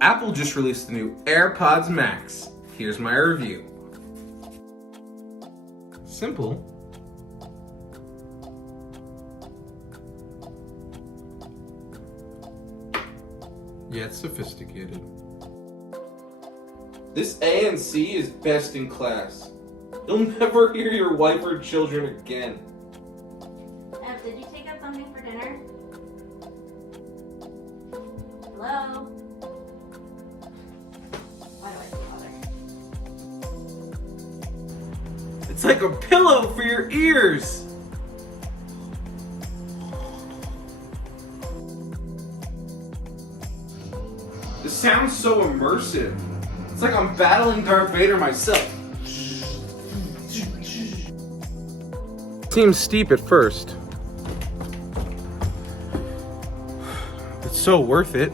Apple just released the new AirPods Max. Here's my review. Simple. Yet sophisticated. This ANC is best in class. You'll never hear your wife or children again. Ev, did you take out something for dinner? Hello? Why do I bother? It's like a pillow for your ears. This sounds so immersive. It's like I'm battling Darth Vader myself. Seems steep at first. It's so worth it.